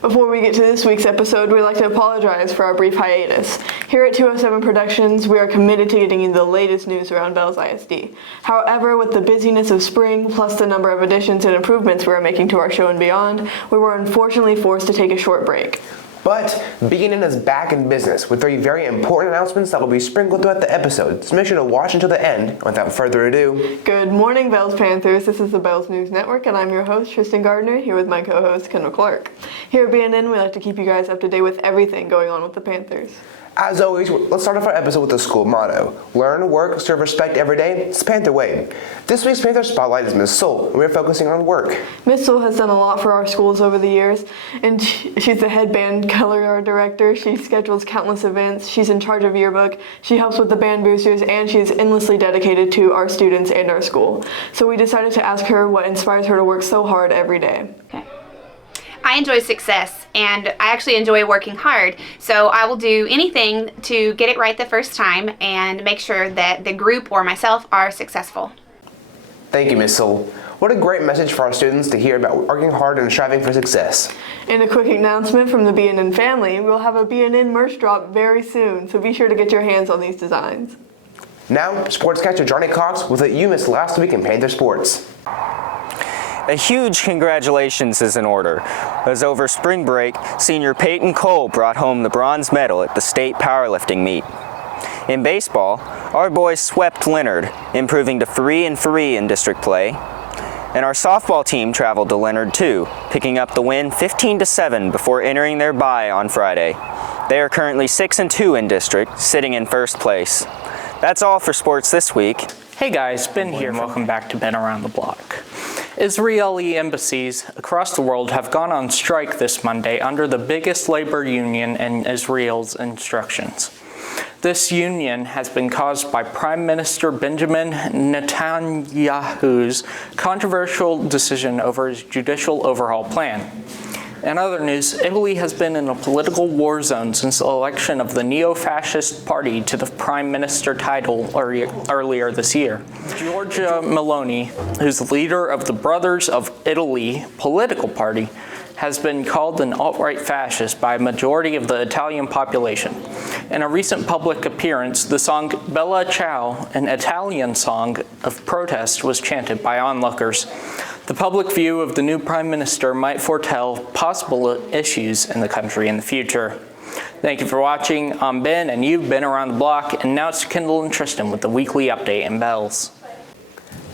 Before we get to this week's episode, we'd like to apologize for our brief hiatus. Here at 207 Productions, we are committed to getting you the latest news around Bells ISD. However, with the busyness of spring, plus the number of additions and improvements we are making to our show and beyond, we were unfortunately forced to take a short break. But BNN is back in business with 3 very important announcements that will be sprinkled throughout the episode, so make sure to watch until the end. Without further ado, good morning, Bells Panthers. This is the Bells News Network, and I'm your host, Tristan Gardner, here with my co-host, Kendall Clark. Here at BNN, we like to keep you guys up to date with everything going on with the Panthers. As always, let's start off our episode with the school motto: learn, work, serve respect every day. It's Panther Way. This week's Panther Spotlight is Miss Soul, and we're focusing on work. Miss Soul has done a lot for our schools over the years, and she's the head band color guard director. She schedules countless events. She's in charge of yearbook. She helps with the band boosters, and she's endlessly dedicated to our students and our school. So we decided to ask her what inspires her to work so hard every day. Okay. I enjoy success, and I actually enjoy working hard, so I will do anything to get it right the first time and make sure that the group or myself are successful. Thank you, Miss Soul. What a great message for our students to hear about working hard and striving for success. And a quick announcement from the BNN family: we'll have a BNN merch drop very soon, so be sure to get your hands on these designs. Now, sportscaster Johnny Cox with what you missed last week in Panther Sports. A huge congratulations is in order, as over spring break, senior Peyton Cole brought home the bronze medal at the state powerlifting meet. In baseball, our boys swept Leonard, improving to 3-3 in district play. And our softball team traveled to Leonard too, picking up the win 15-7 before entering their bye on Friday. They are currently 6-2 in district, sitting in first place. That's all for sports this week. Hey guys, Ben here. Welcome back to Ben Around the Block. Israeli embassies across the world have gone on strike this Monday under the biggest labor union in Israel's instructions. This union has been caused by Prime Minister Benjamin Netanyahu's controversial decision over his judicial overhaul plan. In other news, Italy has been in a political war zone since the election of the neo-fascist party to the prime minister title earlier this year. Giorgia Meloni, who's the leader of the Brothers of Italy political party, has been called an alt-right fascist by a majority of the Italian population. In a recent public appearance, the song Bella Ciao, an Italian song of protest, was chanted by onlookers. The public view of the new prime minister might foretell possible issues in the country in the future. Thank you for watching. I'm Ben, and you've been around the block, and now it's Kendall and Tristan with the weekly update in Bells.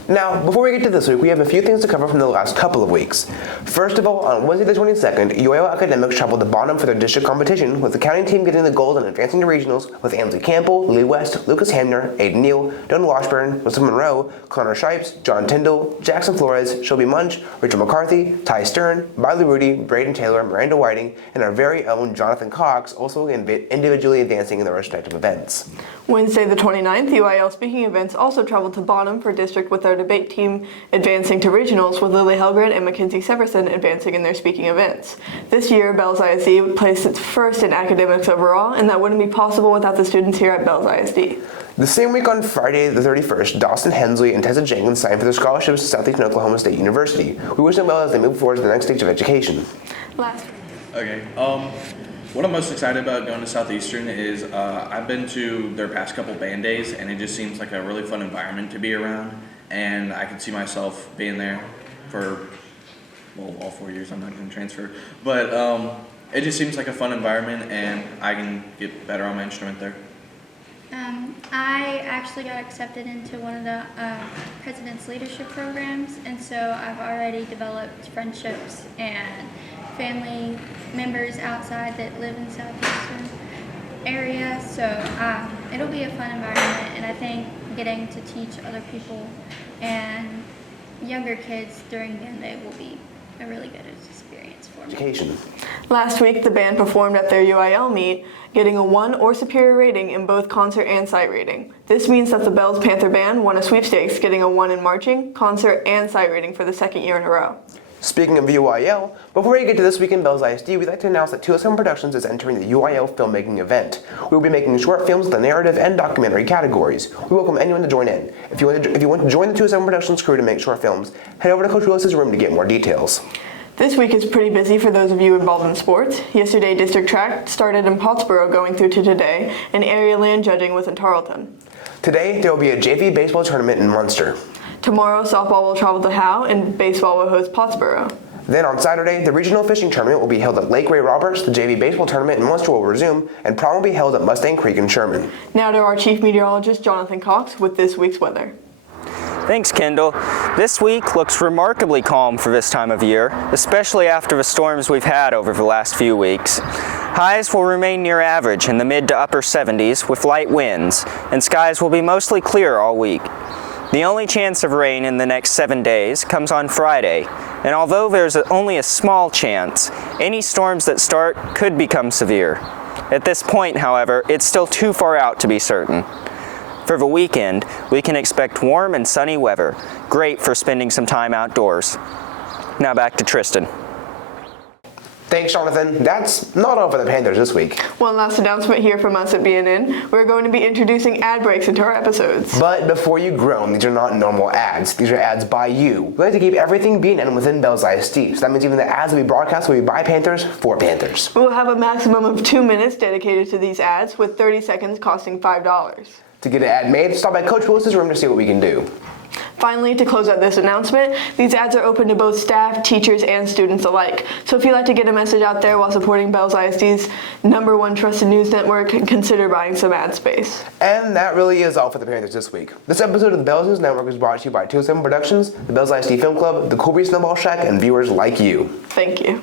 Now, before we get to this week, we have a few things to cover from the last couple of weeks. First of all, on Wednesday the 22nd, UIL academics traveled to Bonham for their district competition, with the county team getting the gold and advancing to regionals with Ansley Campbell, Lee West, Lucas Hamner, Aiden Neal, Don Washburn, Melissa Monroe, Connor Shipes, John Tyndall, Jackson Flores, Shelby Munch, Rachel McCarthy, Ty Stern, Biley Rudy, Braden Taylor, Miranda Whiting, and our very own Jonathan Cox, also individually advancing in their respective events. Wednesday the 29th, UIL speaking events also traveled to Bonham for district with our debate team advancing to regionals, with Lily Helgren and Mackenzie Severson advancing in their speaking events. This year, Bells ISD placed its first in academics overall, and that wouldn't be possible without the students here at Bells ISD. The same week on Friday the 31st, Dawson Hensley and Tessa Jenkins signed for their scholarships to Southeastern Oklahoma State University. We wish them well as they move forward to the next stage of education. Okay, what I'm most excited about going to Southeastern is I've been to their past couple band days, and it just seems like a really fun environment to be around, and I can see myself being there for, all 4 years. I'm not going to transfer, but it just seems like a fun environment, and I can get better on my instrument there. I actually got accepted into one of the President's Leadership Programs, and so I've already developed friendships and family members outside that live in the Southeastern area, so it'll be a fun environment, and I think getting to teach other people and younger kids during band day will be a really good experience for me. Education. Last week, the band performed at their UIL meet, getting a 1 or superior rating in both concert and sight reading. This means that the Bells Panther Band won a sweepstakes, getting a 1 in marching, concert, and sight reading for the second year in a row. Speaking of UIL, before we get to this week in Bells ISD, we'd like to announce that 207 Productions is entering the UIL filmmaking event. We will be making short films with the narrative and documentary categories. We welcome anyone to join in. If you want to join the 207 Productions crew to make short films, head over to Coach Willis's room to get more details. This week is pretty busy for those of you involved in sports. Yesterday, district track started in Pottsboro going through to today, and area land judging was in Tarleton. Today, there will be a JV baseball tournament in Munster. Tomorrow, softball will travel to Howe, and baseball will host Pottsboro. Then on Saturday, the regional fishing tournament will be held at Lake Ray Roberts, the JV baseball tournament in Munster will resume, and prom will be held at Mustang Creek in Sherman. Now to our chief meteorologist, Jonathan Cox, with this week's weather. Thanks, Kendall. This week looks remarkably calm for this time of year, especially after the storms we've had over the last few weeks. Highs will remain near average in the mid to upper 70s with light winds, and skies will be mostly clear all week. The only chance of rain in the next 7 days comes on Friday, and although there's only a small chance, any storms that start could become severe. At this point, however, it's still too far out to be certain. For the weekend, we can expect warm and sunny weather, great for spending some time outdoors. Now back to Tristan. Thanks, Jonathan. That's not all for the Panthers this week. One last announcement here from us at BNN. We're going to be introducing ad breaks into our episodes. But before you groan, these are not normal ads. These are ads by you. We like to keep everything BNN within Bell's ISD, so that means even the ads that we broadcast will be by Panthers for Panthers. We'll have a maximum of 2 minutes dedicated to these ads, with 30 seconds costing $5. To get an ad made, stop by Coach Willis's room to see what we can do. Finally, to close out this announcement, these ads are open to both staff, teachers, and students alike. So if you'd like to get a message out there while supporting Bell's ISD's #1 trusted news network, consider buying some ad space. And that really is all for the Panthers this week. This episode of the Bell's News Network is brought to you by 207 Productions, the Bell's ISD Film Club, the Colby Snowball Shack, and viewers like you. Thank you.